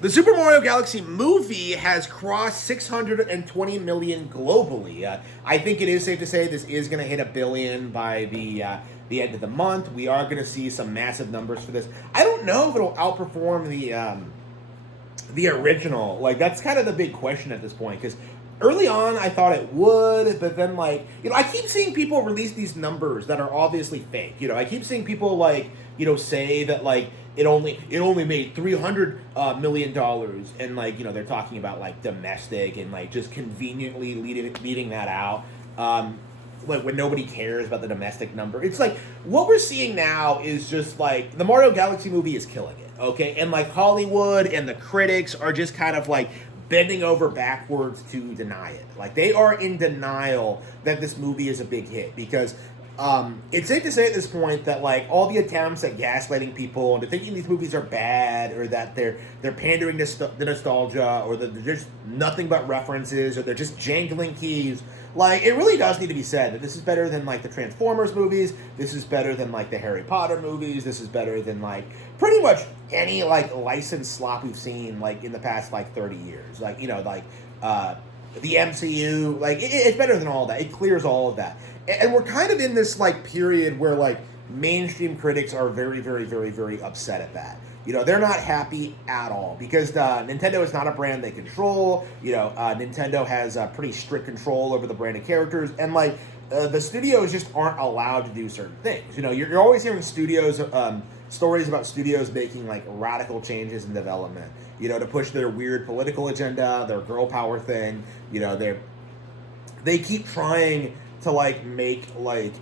The Super Mario Galaxy movie has crossed 620 million globally. I think it is safe to say this is going to hit $1 billion by the end of the month. We are going to see some massive numbers for this. I don't know if it'll outperform the original. Like, that's kind of the big question at this point, because early on I thought it would, but then, like, I keep seeing people release these numbers that are obviously fake. I keep seeing people, like, say that, like, it only made $300 million, and, like, they're talking about, like, domestic, and, like, just conveniently leading that out. Like, when nobody cares about the domestic number. It's like, what we're seeing now is just, like, the Mario Galaxy movie is killing it, okay? And, like, Hollywood and the critics are just kind of, like, bending over backwards to deny it. Like, they are in denial that this movie is a big hit, because it's safe to say at this point that, like, all the attempts at gaslighting people into thinking these movies are bad, or that they're pandering to the nostalgia, or that they're just nothing but references, or they're just jangling keys. Like, it really does need to be said that this is better than, like, the Transformers movies. This is better than, like, the Harry Potter movies. This is better than, like, pretty much any, like, licensed slop we've seen, like, in the past, like, 30 years. Like, the MCU. Like, it's better than all that. It clears all of that. And we're kind of in this, like, period where, like, mainstream critics are very, very, very, very upset at that. They're not happy at all, because Nintendo is not a brand they control. Nintendo has pretty strict control over the brand of characters, and, like, the studios just aren't allowed to do certain things. You're always hearing stories about studios making, like, radical changes in development, to push their weird political agenda, their girl power thing. They keep trying to, like, make, like,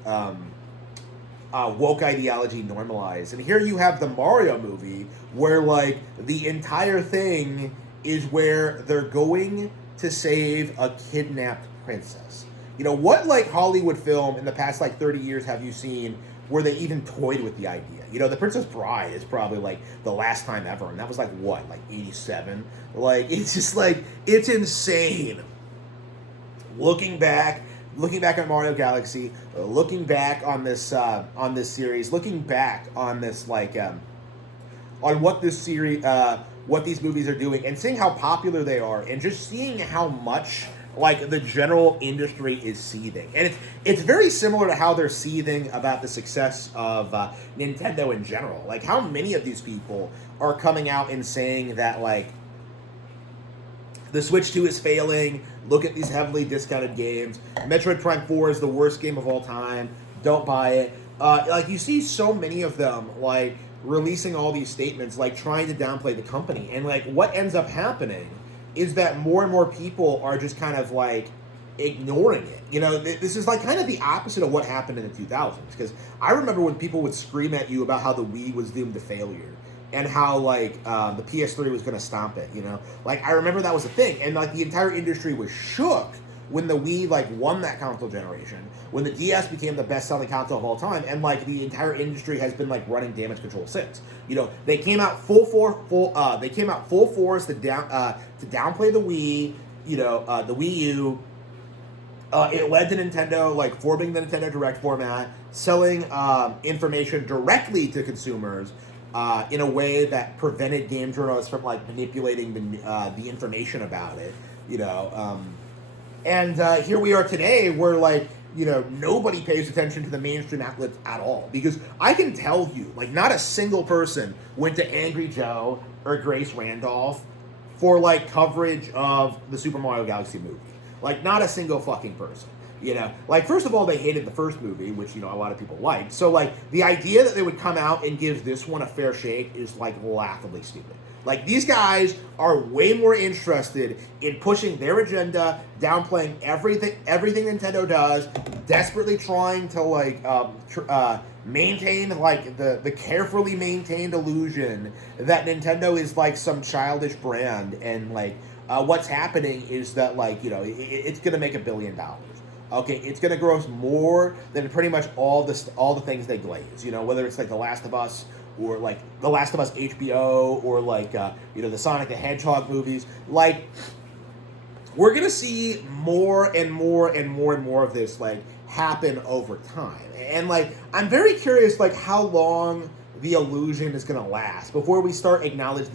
woke ideology normalized. And here you have the Mario movie, where, like, the entire thing is where they're going to save a kidnapped princess. What, like, Hollywood film in the past, like, 30 years have you seen where they even toyed with the idea? The Princess Bride is probably, like, the last time ever, and that was, like, what, like, 87? Like, it's just, like, it's insane. Looking back at Mario Galaxy, looking back on this series, looking back on this, like, on what this series, what these movies are doing, and seeing how popular they are, and just seeing how much, like, the general industry is seething. And it's very similar to how they're seething about the success of Nintendo in general. Like, how many of these people are coming out and saying that, like, the Switch 2 is failing. Look at these heavily discounted games. Metroid Prime 4 is the worst game of all time. Don't buy it. Like, you see so many of them, like, releasing all these statements, like, trying to downplay the company. And, like, what ends up happening is that more and more people are just kind of, like, ignoring it. This is, like, kind of the opposite of what happened in the 2000s. Because I remember when people would scream at you about how the Wii was doomed to failure, and how, like, the PS3 was going to stomp it, Like, I remember that was a thing, and, like, the entire industry was shook when the Wii, like, won that console generation, when the DS became the best-selling console of all time, and, like, the entire industry has been, like, running damage control since. They came out full force to downplay the Wii, the Wii U. It led to Nintendo, like, forming the Nintendo Direct format, selling information directly to consumers, in a way that prevented game journalists from, like, manipulating the information about it, and here we are today, where, like, nobody pays attention to the mainstream outlets at all, because I can tell you, like, not a single person went to Angry Joe or Grace Randolph for, like, coverage of the Super Mario Galaxy movie. Like, not a single fucking person. Like, first of all, they hated the first movie, which, a lot of people liked. So, like, the idea that they would come out and give this one a fair shake is, like, laughably stupid. Like, these guys are way more interested in pushing their agenda, downplaying everything Nintendo does, desperately trying to, like, maintain, like, the carefully maintained illusion that Nintendo is, like, some childish brand, and, like, what's happening is that, like, it's going to make $1 billion. Okay, it's going to gross more than pretty much all the things they glaze. Whether it's, like, The Last of Us, or, like, The Last of Us HBO, or, like, the Sonic the Hedgehog movies. Like, we're going to see more and more and more and more of this, like, happen over time. And, like, I'm very curious, like, how long the illusion is going to last, before we start acknowledging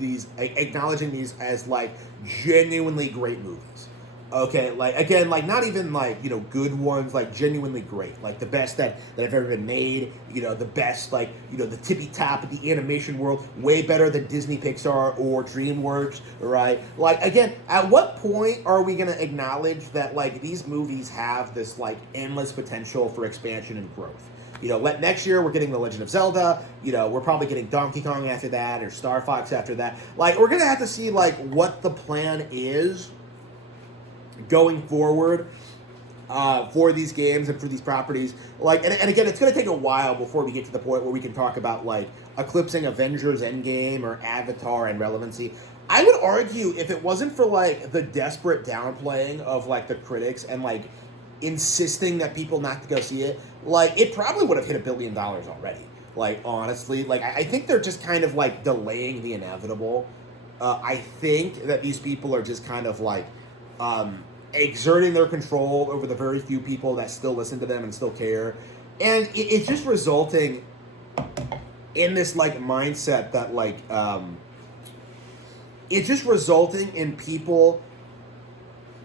these as like genuinely great movies. Okay, like again, like not even like, you know, good ones, like genuinely great, like the best that have ever been made. You know, the best, like, you know, the tippy top of the animation world, way better than Disney, Pixar, or DreamWorks, right? Like again, at what point are we gonna acknowledge that like these movies have this like endless potential for expansion and growth? You know, next year we're getting The Legend of Zelda. You know, we're probably getting Donkey Kong after that, or Star Fox after that. Like, we're gonna have to see like what the plan is going forward for these games and for these properties. Like, and again, it's going to take a while before we get to the point where we can talk about like eclipsing Avengers Endgame or Avatar and relevancy. I would argue, if it wasn't for like the desperate downplaying of like the critics and like insisting that people not to go see it, like it probably would have hit $1 billion already. Like, honestly, like I think they're just kind of like delaying the inevitable. I think that these people are just kind of like exerting their control over the very few people that still listen to them and still care. And it's just resulting in this like mindset that like it's just resulting in people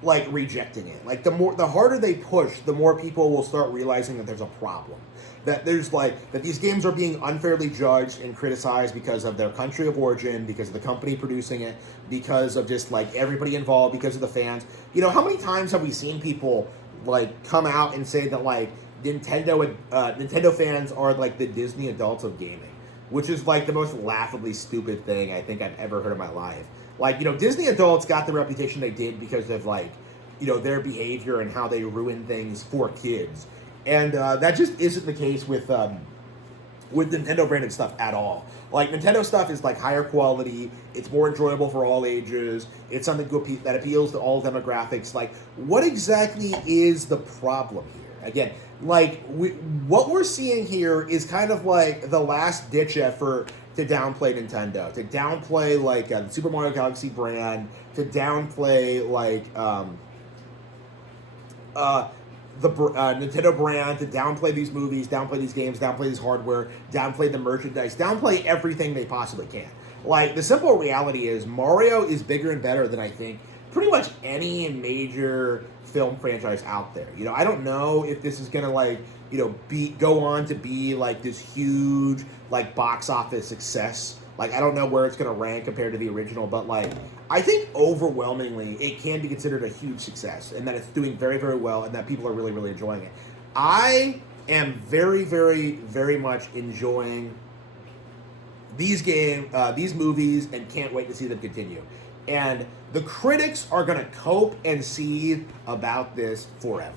like rejecting it. Like the harder they push, the more people will start realizing that there's a problem. That there's like that these games are being unfairly judged and criticized because of their country of origin, because of the company producing it, because of just like everybody involved, because of the fans. You know, how many times have we seen people like come out and say that like Nintendo fans are like the Disney adults of gaming, which is like the most laughably stupid thing I think I've ever heard in my life. Like, you know, Disney adults got the reputation they did because of like, you know, their behavior and how they ruin things for kids. And that just isn't the case with Nintendo branded stuff at all. Like, Nintendo stuff is like higher quality. It's more enjoyable for all ages. It's something that appeals to all demographics. Like, what exactly is the problem here? Again, like what we're seeing here is kind of like the last ditch effort to downplay Nintendo, to downplay like the Super Mario Galaxy brand, to downplay like the Nintendo brand, to downplay these movies, downplay these games, downplay this hardware, downplay the merchandise, downplay everything they possibly can. Like, the simple reality is Mario is bigger and better than I think pretty much any major film franchise out there. You know, I don't know if this is gonna like, you know, go on to be like this huge like box office success. Like, I don't know where it's gonna rank compared to the original, but like I think overwhelmingly it can be considered a huge success, and that it's doing very, very well, and that people are really, really enjoying it. I am very, very, very much enjoying these movies, and can't wait to see them continue. And the critics are going to cope and seethe about this forever.